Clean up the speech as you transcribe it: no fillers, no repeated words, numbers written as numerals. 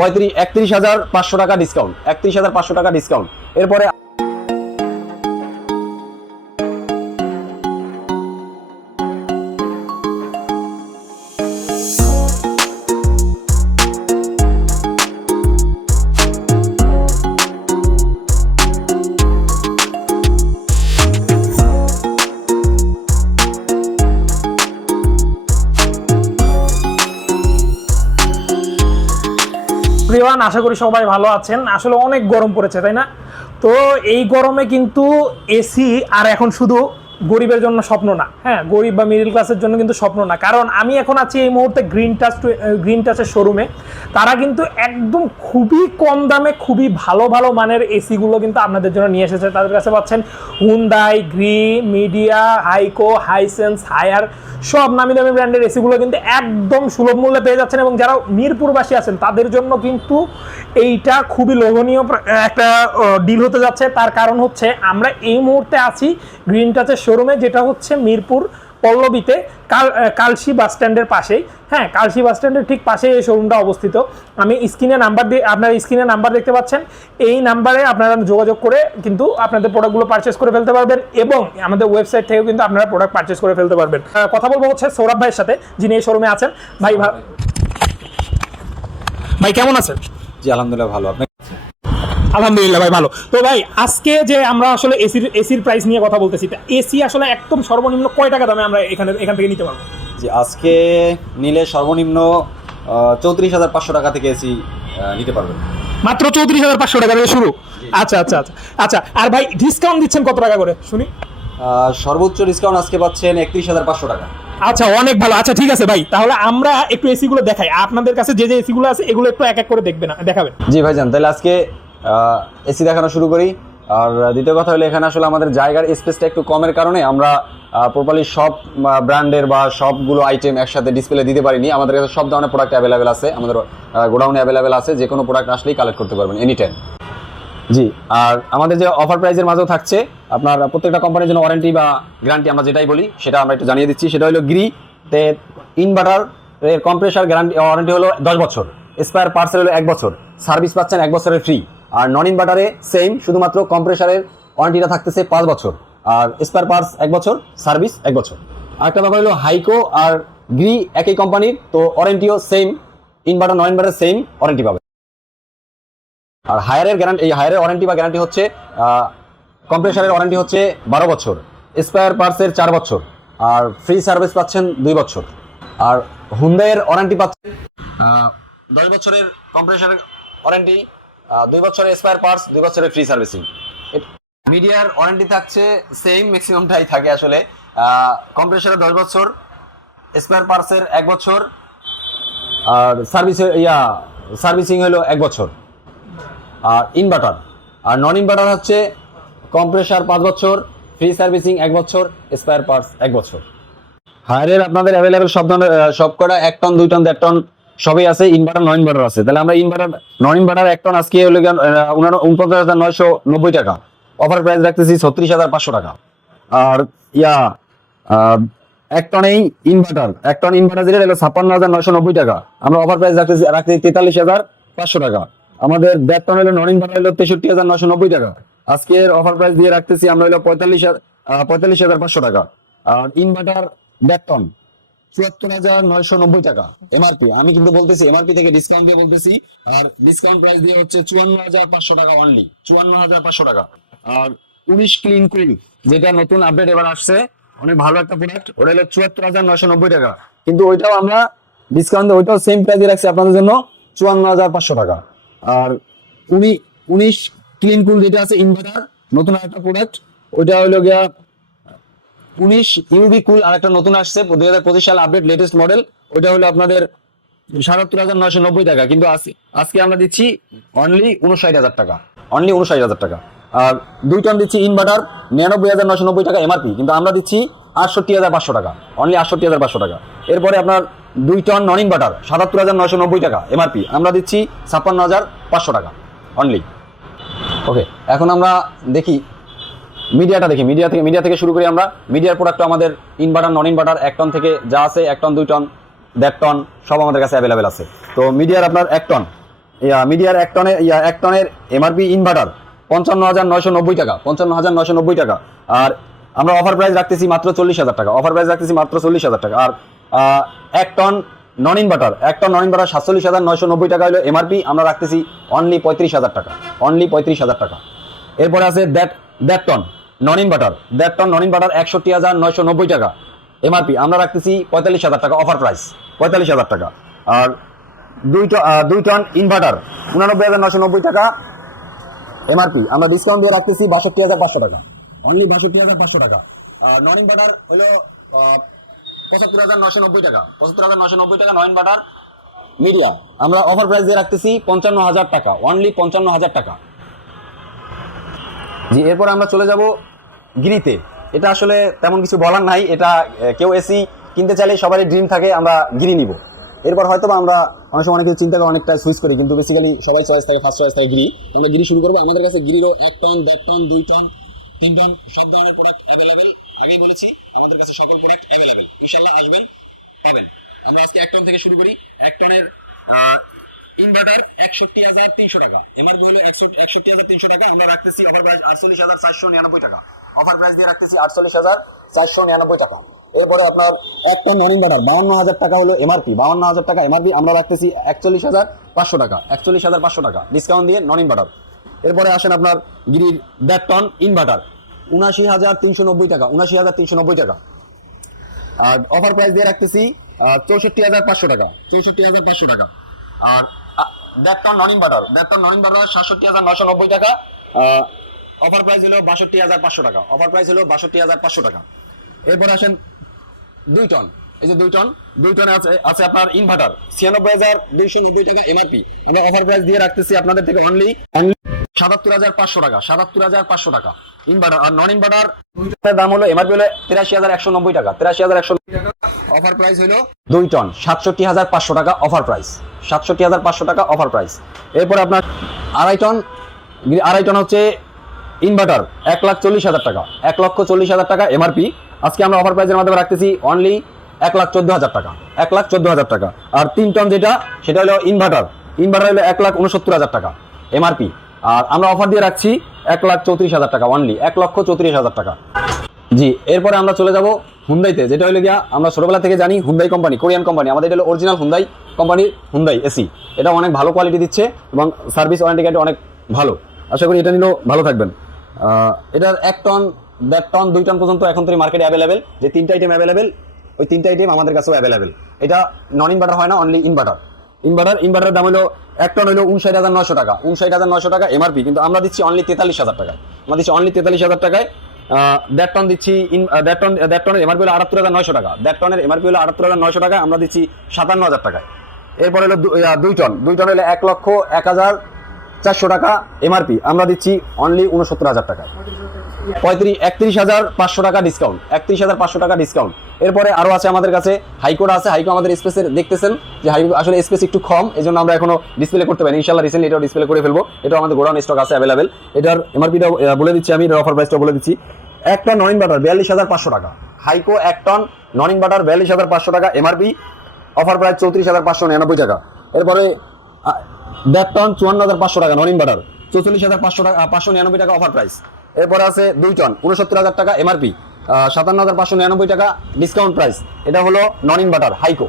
31,500 টাকা ডিসকাউন্ট, 31,500 টাকা ডিসকাউন্ট। এরপরে প্রিয়ান, আশা করি সবাই ভালো আছেন। আসলে অনেক গরম পড়েছে, তাই না? তো এই গরমে কিন্তু এসি আর এখন শুধু গরিবের জন্য স্বপ্ন না, হ্যাঁ, গরিব বা মিডল ক্লাসের জন্য কিন্তু স্বপ্ন না। কারণ আমি এখন আছি এই মুহূর্তে গ্রিন টাচের শোরুমে। তারা কিন্তু একদম খুবই কম দামে খুবই ভালো ভালো মানের এসিগুলো কিন্তু আপনাদের জন্য নিয়ে এসেছে। তাদের কাছে পাচ্ছেন হুন্ডাই, গ্রি, মিডিয়া, হাইকো, হাইসেন্স, হায়ার, সব নামি দামি ব্র্যান্ডের এসিগুলো কিন্তু একদম সুলভ মূল্যে পেয়ে যাচ্ছেন। এবং যারা মিরপুরবাসী আছেন তাদের জন্য কিন্তু এইটা খুবই লোভনীয় একটা ডিল হতে যাচ্ছে। তার কারণ হচ্ছে আমরা এই মুহূর্তে আছি গ্রিন টাচের শোরুমে, যেটা হচ্ছে মিরপুর পল্লবীতে কালশি বাস স্ট্যান্ডের পাশেই। হ্যাঁ, কালশি বাস স্ট্যান্ডের ঠিক পাশে এই শোরুমটা অবস্থিত। আমি স্ক্রিনে নাম্বার দিয়ে, আপনার স্ক্রিনে নাম্বার দেখতে পাচ্ছেন, এই নাম্বারে আপনারা যোগাযোগ করে কিন্তু আপনাদের প্রোডাক্টগুলো পারচেস করে ফেলতে পারবেন। এবং আমাদের ওয়েবসাইট থেকেও কিন্তু আপনারা প্রোডাক্ট পারচেস করে ফেলতে পারবেন। কথা বলবো হচ্ছে সৌরভ ভাইয়ের সাথে, যিনি এই শোরুমে আছেন। ভাই কেমন আছেন? জি আলহামদুলিল্লাহ ভালো। আপনি? আলহামদুলিল্লাহ ভাই ভালো। তো ভাই আজকে যে আমরা আসলে এসির প্রাইস নিয়ে কথা বলতেছি, এসি আসলে একদম সর্বনিম্ন কয় টাকা দামে আমরা এখান থেকে নিতে পারবো? জি আজকে নিলে সর্বনিম্ন 34,500 টাকা থেকে এসি নিতে পারবেন। মাত্র 34,500 টাকা থেকে শুরু? আচ্ছা আচ্ছা আচ্ছা আচ্ছা। আর ভাই ডিসকাউন্ট দিচ্ছেন কত টাকা করে শুনি? সর্বোচ্চ ডিসকাউন্ট আজকে পাচ্ছেন 31,500 টাকা। আচ্ছা, অনেক ভালো। আচ্ছা ঠিক আছে ভাই, তাহলে আমরা একটু এসি গুলো দেখাই। আপনাদের কাছে যে যে এসি গুলো আছে এগুলো একটু এক এক করে দেখাবেন। জি ভাইজান, তাহলে আজকে এসি দেখানো শুরু করি। আর দ্বিতীয় কথা হলো, এখানে আসলে আমাদের জায়গার স্পেসটা একটু কমের কারণে আমরা প্রপারলি সব ব্র্যান্ডের বা সবগুলো আইটেম একসাথে ডিসপ্লে দিতে পারিনি। আমাদের কাছে সব ধরনের প্রোডাক্ট অ্যাভেলেবেল আছে, আমাদের গোডাউনে অ্যাভেলেবেল আছে। যে কোনো প্রোডাক্ট আসলেই কালেক্ট করতে পারবেন এনি টাইম। জি, আর আমাদের যে অফার প্রাইসের মাঝেও থাকছে, আপনার প্রত্যেকটা কোম্পানির জন্য ওয়ারেন্টি বা গ্যারান্টি আমরা যেটাই বলি সেটা আমরা একটু জানিয়ে দিচ্ছি। সেটা হলো গ্রিতে ইনভার্টার এর কম্প্রেসার গ্যারান্টি ওয়ারেন্টি হলো 10 বছর, স্পেয়ার পার্টসের হলো 1 বছর, সার্ভিস পাচ্ছেন 1 বছরের ফ্রি। আর নন ইনভার্টারে সেম, শুধুমাত্র কম্প্রেসারের ওয়ারেন্টিটা থাকতেছে 5 বছর, আর স্পেয়ার পার্টস 1 বছর, সার্ভিস 1 বছর। আরেকটা ব্যাপার হলো হাইকো আর গ্রি একই কোম্পানির, তো ওয়ারেন্টিও same, inverter non inverter same warranty পাবে। আর হায়ারের গ্যারান্টি, এই হায়ারের ওয়ারেন্টি বা গ্যারান্টি হচ্ছে কম্প্রেসারের ওয়ারেন্টি হচ্ছে 12 বছর, স্পেয়ার পার্টসের 4 বছর, আর ফ্রি সার্ভিস পাচ্ছেন 2 বছর। আর হুন্ডাইয়ের ওয়ারেন্টি পাচ্ছেন 10 বছরের কম্প্রেসারের ওয়ারেন্টি, 2 বছরের স্পেয়ার পার্টস, 2 বছরের ফ্রি সার্ভিসিং। মিডিয়ার ওয়ারেন্টি থাকছে সেম, ম্যাক্সিমামটাই থাকে আসলে। কম্প্রেসারের 10 বছর, স্পেয়ার পার্টসের 1 বছর, আর সার্ভিসিং হলো 1 বছর। আর ইনভার্টার আর নন ইনভার্টার হচ্ছে কম্প্রেসার 5 বছর, ফ্রি সার্ভিসিং 1 বছর, স্পেয়ার পার্টস 1 বছর। হায়ারের আপনাদের অ্যাভেলেবেল সব ধরনের সব কটা 1 টন 2 টন 1.5 টন সবই আছে, ইনভার্টার নন ইনভার্টার আছে। তাহলে আমরা ইনভার্টার নন ইনভার্টার 1 টন আজকে হলো 49,990 টাকা, অফার প্রাইস রাখতেছি 36,500 টাকা। আর 1 টনেই ইনভার্টার, 1 টন ইনভার্টার যেটা হলো 56,990 টাকা, আমরা অফার প্রাইস রাখতেছি 43,500 টাকা। আমাদের 1.5 টন হলো নন ইনভার্টার হলো 63,990 টাকা, আজকের অফার প্রাইস দিয়ে রাখতেছি আমরা হলো 45,500 টাকা। আর ইনভার্টার 1.5 টন 74,990 টাকা এমআরপি। আমি কিন্তু বলতেছি এমআরপি থেকে ডিসকাউন্ট দিয়ে বলতেছি, আর ডিসকাউন্ট প্রাইস দিয়ে হচ্ছে 54,500 টাকা অনলি, 54,500 টাকা। আর 19 ক্লিন কুইল, যেটা নতুন আপডেট এবার আসছে, অনেক ভালো একটা প্রোডাক্ট, ওটা হলো 74,990 টাকা। কিন্তু ওইটাও আমরা ডিসকাউন্ট দিয়ে ওইটাও সেম প্রাইসে রাখছি আপনাদের জন্য 54,500 টাকা। আর 19 ক্লিন কুল যেটা আছে ইনভার্টার, নতুন একটা প্রোডাক্ট, ওইটা হলো গিয়া 19 ইউবি কুল, আর একটা নতুন আসছে 2025 সাল আপডেট লেটেস্ট মডেল, ওইটা হলো আপনাদের 77,990 টাকা। কিন্তু আজকে আমরা দিচ্ছি অনলি 59,000 টাকা, অনলি 59,000 টাকা। আর 2 টন দিচ্ছি ইনভার্টার 99,990 টাকা এমআরপি, কিন্তু আমরা দিচ্ছি 68,500 টাকা, অনলি 68,500 টাকা। এরপরে আপনার 2 টন নন ইনভার্টার 77,990 টাকা এমআরপি, আমরা দিচ্ছি 56,500 টাকা অনলি। ওকে, এখন আমরা দেখি মিডিয়াটা দেখি। মিডিয়া থেকে শুরু করি আমরা। মিডিয়ার প্রোডাক্ট আমাদের ইনভার্টার নন ইনভার্টার 1 টন থেকে যা আছে, 1 টন 2 টন 1.5 টন সব আমাদের কাছে অ্যাভেলেবেল আছে। তো মিডিয়ার আপনার 1 টন মিডিয়ার 1 টনের এমআরপি ইনভার্টার 55,990 টাকা, 55,990 টাকা। আর আমরা অফার প্রাইস রাখতেছি মাত্র 40,000 টাকা, অফার প্রাইস রাখতেছি মাত্র 40,000 টাকা। আর 1 টন নন ইনভার্টার 47,990 টাকা হলো এমআরপি, আমরা রাখতেছি অনলি 35,000 টাকা, অনলি 35,000 টাকা। এরপরে আছে দেড় টন নন ইনভার্টার 61,990 টাকা এমআরপি, আমরা রাখতেছি 45,000 টাকা অফার প্রাইস, 45,000 টাকা। আর 2 টন ইনভার্টার 89,990 টাকা এমআরপি, আমরা ডিসকাউন্ট দিয়ে রাখতেছি 62,500 টাকা, অনলি 62,500 টাকা। আর নন ইনভার্টার হলো 75,990 টাকা, 75,990 টাকা নন ইনভার্টার মিডিয়া, আমরা অফার প্রাইস দিয়ে রাখতেছি 55,000 টাকা, অনলি 55,000 টাকা। জি, এরপর আমরা চলে যাব গিরিতে। এটা আসলে তেমন কিছু বলার নাই, এটা কেউ এসি কিনতে চাইলে সবারই ড্রিম থাকে আমরা গিরি নিব। এরপর হয়তো বা আমরা অনেক সময় অনেক চিন্তা করে অনেকটা সুইচ করি, কিন্তু বেসিক্যালি সবাই চয়েস থাকে, ফার্স্ট চয়েস থাকে গিরি। আমরা গিরি শুরু করবো। আমাদের কাছে গিরিরও 1 টন, 1.5 টন, 2 টন, 3 টন সব ধরনের প্রোডাক্ট অ্যাভেলেবেল। আগেই বলেছি আমাদের কাছে সকল প্রোডাক্ট অ্যাভেলেবেল, ইনশাল্লাহ আসবেন পাবেন। আমরা আজকে 1 টন থেকে শুরু করি। 1 টনের ইনভার্টার 61,300 টাকা, এমআরপি হলো 61,300 টাকা, আমরা রাখতেছি অফার প্রাইস 48,499 টাকা, অফার প্রাইস দিয়ে রাখতেছি 48,499 টাকা। এরপরে আপনার 1 টন নন ইনভার্টার 52,000 টাকা হলো এমআরপি, 52,000 টাকা এমআরপি, আমরা রাখতেছি 41,500 টাকা, 41,500 টাকা ডিসকাউন্ট দিয়ে নন ইনভার্টার। এরপরে আসেন আপনার গিরির 1.5 টন ইনভার্টার 79,390 টাকা, 79,390 টাকা। আর অফার প্রাইস দিয়ে রাখতেছি 64,500 টাকা, 64,500 টাকা। আর 1.5 টন নন ইনভার্টার 67,990 টাকা, অফার প্রাইস হলো 62,500 টাকা, অফার প্রাইস হলো 62,500 টাকা। এরপরে আসেন 2 টন, এই যে 2 টনে আছে আপনার ইনভার্টার 96,290 টাকা এমআরপি, আমরা অফার প্রাইস দিয়ে রাখতেছি আপনাদের থেকে অনলি 77,500 টাকা, 77,500 টাকা ইনভার্টার। আর নন ইনভার্টার দাম হলো এমআরপি হলো 83,190 টাকা, 83,190 টাকা, অফার প্রাইস হলো 2 টন 67,500 টাকা অফার প্রাইস, 67,500 টাকা অফার প্রাইস। এরপরে আপনার 2.5 টন হচ্ছে ইনভার্টার 1,40,000 টাকা, 1,40,000 টাকা এমআরপি, আজকে আমরা অফার প্রাইসের মাধ্যমে রাখতেছি অনলি 1,14,000 টাকা, 1,14,000 টাকা। আর 3 টন সেটা হলো ইনভার্টার হলো 1,69,000 টাকা এমআরপি, আর আমরা অফার দিয়ে রাখছি 1,34,000 টাকা, অনলি 1,34,000 টাকা। জি, এরপরে আমরা চলে যাব হুন্দাইতে, যেটা হলো গিয়া আমরা ছোটবেলা থেকে জানি হুন্দাই কোম্পানি, কোরিয়ান কোম্পানি, আমাদের এটা হলো অরিজিনাল হুন্দাই কোম্পানির হুন্দাই এসি। এটা অনেক ভালো কোয়ালিটি দিচ্ছে এবং সার্ভিস ওয়ারেন্টি গ্যারান্টি অনেক ভালো, আশা করি এটা নিলেও ভালো থাকবেন। এটার 1 টন, 1.5 টন, 2 টন পর্যন্ত এখন থেকে মার্কেটে অ্যাভেলেবেল, যে 3টা আইটেম অ্যাভেলেবেল, ওই 3টা আইটেম আমাদের কাছেও অ্যাভেলেবেল। এটা নন ইনভার্টার হয় না, অনলি ইনভার্টারের দাম হলো 1 টন হলো 59,900 টাকা, 59,900 টাকা এমআরপি, কিন্তু আমরা দিচ্ছি অনলি 43,000 টাকায়, আমরা দিচ্ছি অনলি 43,000 টাকায়। 1.5 টন দিচ্ছি, 1.5 টনের এমআরপি হলো 78,900 টাকা, 1.5 টনের এমআরপি হলো 78,900 টাকা, আমরা দিচ্ছি 57,000 টাকায়। এরপরে হলো 2 টন হলো 1,01,400 টাকা এমআরপি, আমরা দিচ্ছি অনলি 69,000 টাকায়, 31,500 টাকা ডিসকাউন্ট, 31,500 টাকা ডিসকাউন্ট। এরপরে আরো আছে আমাদের কাছে হাইকোটা আছে, হাইকো আমাদের স্পেসের দেখতেছেন যে হাইকো আসলে স্পেস একটু কম, এই জন্য আমরা এখনো ডিসপ্লে করতে পারি, ইনশাল্লাহ রিসেন্টলি এটাও ডিসপ্লে করে ফেলবো, এটাও আমাদের গোডাউন স্টক আছে অ্যাভেলেবেল। এটার এমআরপিটা বলে দিচ্ছি আমি, এটার অফার প্রাইসটা বলে দিচ্ছি। 1 টন নন ইনভার্টার 42,500 টাকা, হাইকো 1 টন নন ইনভার্টার 42,500 টাকা এমআরপি, অফার প্রাইস 34,599 টাকা। এরপরে 1.5 টন 54,500 টাকা নন ইনভার্টার, 44,500 টাকা 599 টাকা অফার প্রাইস। এরপরে আছে 2 টন 69,000 টাকা এমআরপি, 57,599 টাকা ডিসকাউন্ট প্রাইস, এটা হলো নন ইনভার্টার হাইকো।